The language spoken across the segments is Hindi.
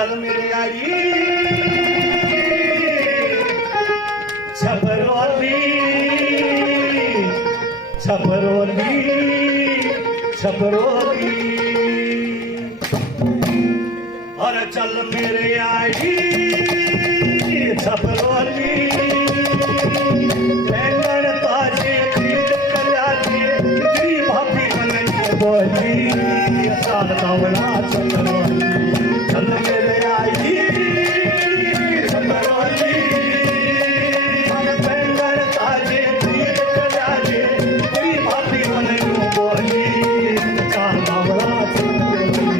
चल मेरे आई छपरोली छपरोली छपरोली और चल मेरे आई छपरोली बैंगन ताजे खरीद कर आजे तेरी भाभी बन बोली साल तावला छपरोली चल मेरे आई छपरोली बैंगन ताजे खरीद कर आजे तेरी भाभी बन बोली साल तावला छपरोली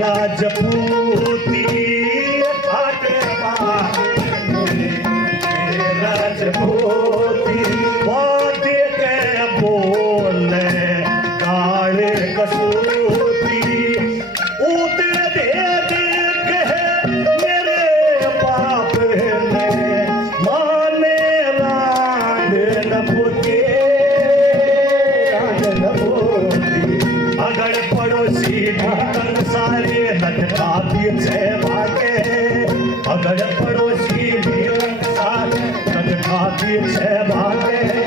राजपूत मोती वादे के बोले काले कसोती उतरे दे देख मेरे बाप ने माने रांड न पुके अगर पड़ोसी तन सारे नटका पीछे भागे अगर पड़ोसी भी सारे नटका पीछे भागे